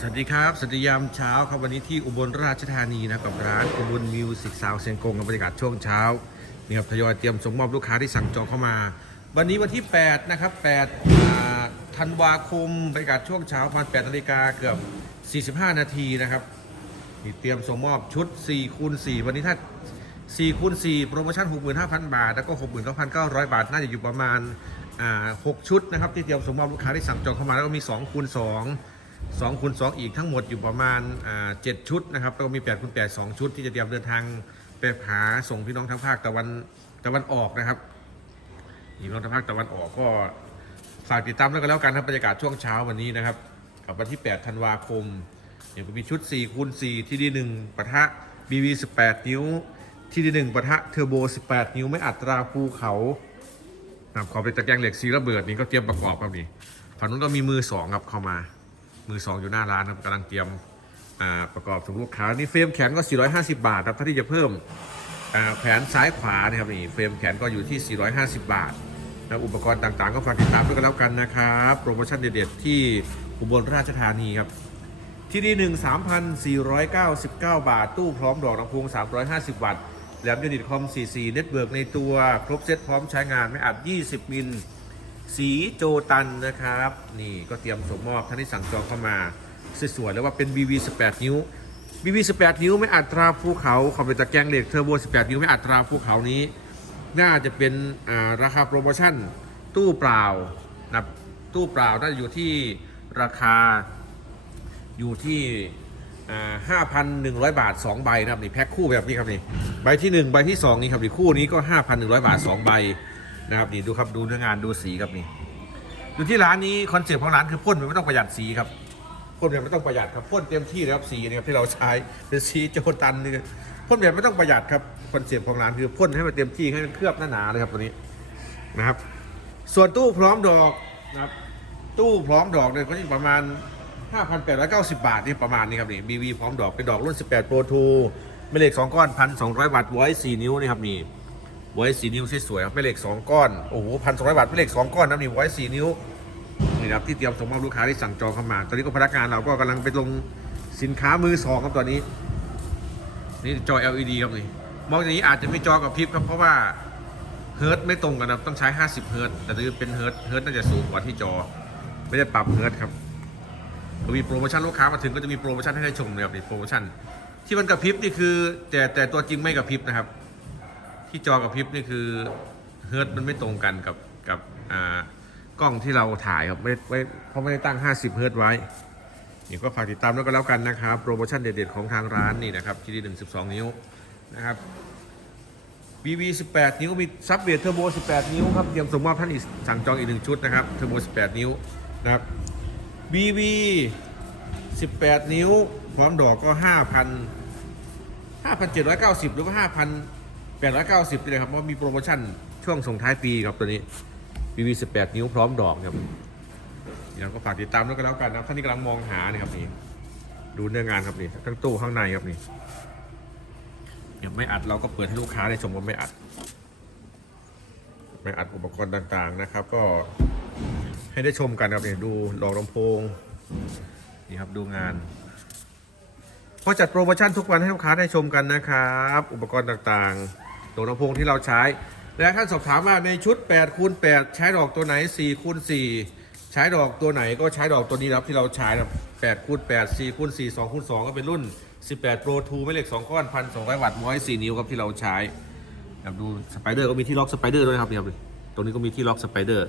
สวัสดีครับสวัสดียามเช้าครับวันนี้ที่อุบลราชธานีนะกับร้านอุบลมิวสิกซาวเซนกงกับบรรยากาศช่วงเช้านี่ครับทยอยเตรียมส่งมอบลูกค้าที่สั่งจองเข้ามา วันนี้วันที่ 8 นะครับ8ธันวาคมบรรยากาศช่วงเช้าประมาณ8นาฬิกาเกือบ 45 นาทีนะครับนี่เตรียมส่งมอบชุด4คูณ4วันนี้ถ้า4คูณ4โปรโมชั่น 65,000 บาท แล้วก็ 69,900 บาท น่าจะอยู่ประมาณ 6 ชุดนะครับที่เตรียมส่งมอบลูกค้าที่สั่งจองเข้ามาแล้วก็มี2คูณ2 2คูณ2อีกทั้งหมดอยู่ประมาณอ่า7ชุดนะครับแล้วก็มี8คูณ8 2 ชุดที่จะเตรียมเดินทางไปหาส่งพี่น้องทางภาคตะวันตะวันออกนะครับพี่น้องทางภาคตะวันออกก็ฝากติดตามด้วกันแล้วกันครับบรรยากาศช่วงเช้าวันนี้นะครับกับวันที่ 8 ธันวาคมเดี๋ยวมีชุด4คูณ4ที่ดี1ปะทะ BV 18 นิ้ว ที่ดี1ปะทะเทอร์โบ 18 นิ้วไม่อัตราภูเขานะครับขอเป็นตะแกรงเหล็กซีระเบิดนี่ก็เตรียมประกอบครับนี่ฝั่งนู้นก็มีมือสองครับเข้ามา มือสองอยู่หน้าร้านครับกำลังเตรียมประกอบส่งลูกค้านี่เฟรมแขนก็ 450 บาทครับถ้าที่จะเพิ่มแขนซ้ายขวาเนี่ยครับนี่เฟรมแขนก็อยู่ที่ 450 บาทนะอุปกรณ์ต่างๆ ก็ฝากติดตามด้วยกันแล้วกันนะครับโปรโมชั่นเด็ดๆที่อุบลราชธานีครับที่นี่หนึ่ง3,499บาท ตู้พร้อมดอกลำโพง350วัตต์แหลมยูนิตคอม44เน็ตเบิร์กในตัว ครบเซ็ตพร้อมใช้งานไม่อัด20มิล สีโจตันนะครับ นี่ก็เตรียมส่งมอบท่านที่สั่งจองเข้ามาสวยๆแล้วว่าเป็น BV 18 นิ้ว BV 18 นิ้วไม่อัตราภูเขาขอบเป็นตะแกรงเหล็กเทอร์โบ 18 นิ้วไม่อัตราภูเขานี้ น่าจะเป็นราคาโปรโมชั่นตู้เปล่านะตู้เปล่าน่าจะอยู่ที่ราคาอยู่ที่ห้าพันหนึ่งร้อยบาท 2 ใบนะครับนี่แพ็คคู่แบบนี้ครับนี่ใบที่ 1 ใบที่ 2 นี่ครับนี่คู่นี้ก็ 5,100 บาท 2 ใบ นะครับนี่ดูครับดูเนื้องานดูสีครับนี่ดูที่ร้านนี้คอนเซ็ปต์ของร้านคือพ่นแบบไม่ต้องประหยัดสีครับพ่นแบบไม่ต้องประหยัดครับพ่นเต็มที่เลยครับสีนะครับที่เราใช้เป็นสีโจตันนี่พ่นแบบไม่ต้องประหยัดครับคอนเซ็ปต์ของร้านคือพ่นให้มันเต็มที่ให้มันเคลือบหนาๆเลยครับตัวนี้นะครับ ส่วนตู้พร้อมดอกนะครับตู้พร้อมดอกเนี่ยก็จะประมาณ 5,890 บาทนี่ประมาณนี้ครับนี่ BV พร้อมดอกเป็นดอกรุ่น 18 Pro 2ไม่เหล็ก 2 ก้อน 1,200 วัตต์ไว้4นิ้วนี่ครับนี่ ไว้4นิ้วสวยๆครับไม่เหล็ก2ก้อนโอ้โห1,200วัตต์ไม่เหล็ก2ก้อนนะนี่ไว้4นิ้วนี่นะครับที่เตรียมส่งมอบลูกค้าที่สั่งจองเข้ามา ตอนนี้ก็พนักงานเราก็กำลังไปลงสินค้ามือสองครับตอนนี้ นี่จอ LED ครับนี่มองอย่างนี้อาจจะไม่จอกับพริบครับเพราะว่าเฮิร์ตไม่ตรงกันนะต้องใช้ 50 เฮิร์ตแต่ถ้าเป็นเฮิร์ตเฮิร์ตน่าจะสูงกว่าที่จอ ไม่ได้ปรับเฮิร์ตครับมีโปรโมชั่นลูกค้ามาถึงก็จะมีโปรโมชั่นให้ได้ชมนะครับนี่โปรโมชั่นที่มันกระพริบนี่คือ แต่แต่ตัวจริงไม่กระพริบนะครับ ที่จอกระพริบนี่คือเฮิร์ตมันไม่ตรงกันกับกับอ่ากล้องที่เราถ่ายครับไม่ไม่เพราะไม่ได้ตั้ง 50 เฮิร์ตไว้นี่ก็ฝากติดตามด้วกันแล้วกันนะครับโปรโมชั่นเด็ดๆของทางร้านนี่นะครับที่ดีหนึ่งสิบสองนิ้วนะครับ BB 18 นิ้วมีซับเบียเทอร์โบ 18 นิ้วครับเตรียมส่งมอบท่านอีกสั่งจองอีกหนึ่งชุดนะครับเทอร์โบ 18 นิ้วนะครับ BB 18 นิ้วพร้อมดอกก็ 5,000 5,790 หรือว่า 890นี่เลยครับเพราะมีโปรโมชั่นช่วงส่งท้ายปีครับตัวนี้ BB 18 นิ้วพร้อมดอกครับเดี๋ยวก็ฝากติดตามด้วยกันแล้วกันนะครับท่านที่กำลังมองหานี่ครับนี่ดูเนื้องานครับนี่ทั้งตู้ข้างในครับนี่ยังไม่อัดเราก็เปิดให้ลูกค้าได้ชมว่าไม่อัด ไม่อัดอุปกรณ์ต่างๆนะครับ ก็ให้ได้ชมกันครับเนี่ยดูดอกลำโพงนี่ครับดูงานพอจัดโปรโมชั่นทุกวันให้ลูกค้าได้ชมกันนะครับ อุปกรณ์ต่างๆ ดอกลำโพงที่เราใช้ และท่านสอบถามว่าในชุด8คูณ8ใช้ดอกตัวไหน4คูณ4ใช้ดอกตัวไหนก็ใช้ดอกตัวนี้ครับที่เราใช้ครับ8คูณ8 4คูณ4 2คูณ2ก็เป็นรุ่น 18 Pro 2ไม่เหล็ก 2 ก้อน 1,200 วัตต์ม้อย4นิ้วครับที่เราใช้ครับดูสไปเดอร์ก็มีที่ล็อกสไปเดอร์ด้วยครับเนี่ยครับตรงนี้ก็มีที่ล็อกสไปเดอร์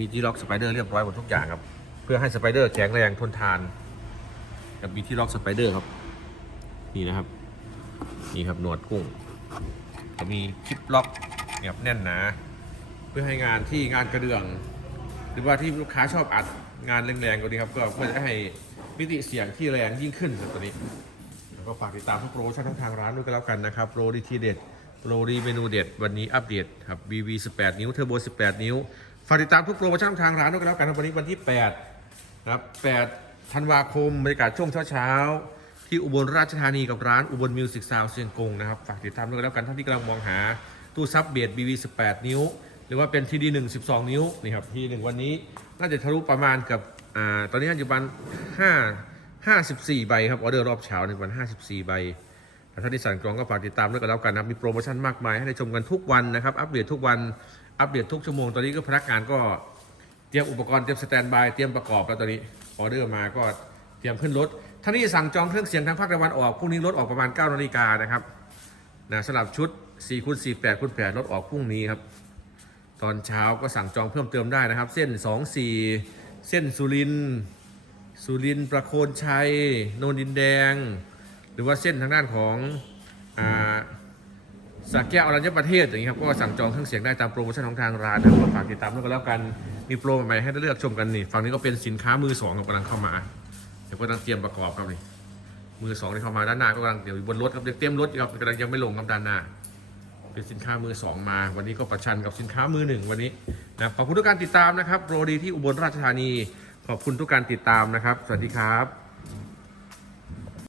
มีที่ล็อกสไปเดอร์เรียบร้อยหมดทุกอย่างครับ เพื่อให้สไปเดอร์แข็งแรงทนทานกับมีที่ล็อกสไปเดอร์ครับ นี่นะครับ นี่ครับหนวดกุ้ง จะมีคลิปล็อกเนี่ยบแน่นหนาเพื่อให้งานที่งานกระเดื่อง หรือว่าที่ลูกค้าชอบอัดงานแรงๆกว่านี้ครับก็เพื่อจะให้มิติเสียงที่แรงยิ่งขึ้นครับตัวนี้แล้วก็ฝากติดตามทุกโปรโมชั่นทั้งทางร้านด้วยกันแล้วกันนะครับโปรดีทีเด็ดโปรดีเมนูเด็ดวันนี้อัปเดตครับ BV 18 นิ้วเทอร์โบ 18 นิ้วฝากติดตามทุกโปรโมชั่นทางร้านด้วยกันแล้วกันครับวันนี้วันที่8นะครับ8ธันวาคมบรรยากาศช่วงเช้าๆ ที่อุบลราชธานีกับร้านอุบลมิวสิกซาวเชียงกงนะครับ ฝากติดตามด้วยกันแล้วกันท่านที่กำลังมองหาตู้ซับเบียด BV 18 นิ้ว หรือว่าเป็นทีดี1 12นิ้วนี่ครับทีหนึ่งวันนี้น่าจะทะลุประมาณกับอ่าตอนนี้อยู่ประมาณห้าห้าสิบสี่ใบครับออเดอร์รอบเช้าในวันห้าสิบสี่ใบแต่ถ้าที่สั่งกรองก็ฝากติดตามด้วยกันแล้วกันนะมีโปรโมชั่นมากมายให้ได้ชมกันทุกวันนะครับอัปเดตทุกวันอัปเดตทุกชั่วโมงตอนนี้ก็พนักงานก็เตรียมอุปกรณ์เตรียมสแตนบายเตรียมประกอบแล้วตอนนี้ออเดอร์มาก็เตรียมขึ้นรถ ท่านที่สั่งจองเครื่องเสียงทางภาคตะวันออกพรุ่งนี้รถออกประมาณ9นาฬิกานะครับนะสำหรับชุด4คูณ4 8คูณ8รถออกพรุ่งนี้ครับ ตอนเช้าก็สั่งจองเพิ่มเติมได้นะครับ เส้น 24 เส้นสุรินสุรินประโคนชัย โนนดินแดง หรือว่าเส้นทางด้านของอ่าสระแก้วอรัญญประเทศอย่างนี้ครับก็สั่งจองเครื่องเสียงได้ตามโปรโมชั่นของทางร้านนะครับก็ฝากติดตามด้วยกันแล้วกันมีโปรใหม่ให้ได้เลือกชมกันนี่ฝั่งนี้ก็เป็นสินค้ามือสองกำลังเข้ามา ยวก็กำลังเตรียมประกอบครับนี่มือสองที่เข้ามาด้านหน้าก็กำลังเดี๋ยวอยู่บนรถครับเดี๋ยวเตรียมรถอยู่ครับกำลังยังไม่ลงครับด้านหน้า เป็นสินค้ามือสองมา วันนี้ก็ประชันกับสินค้ามือหนึ่งวันนี้นะขอบคุณทุกการติดตามนะครับโรดีที่อุบลราชธานี ขอบคุณทุกการติดตามนะครับ สวัสดีครับ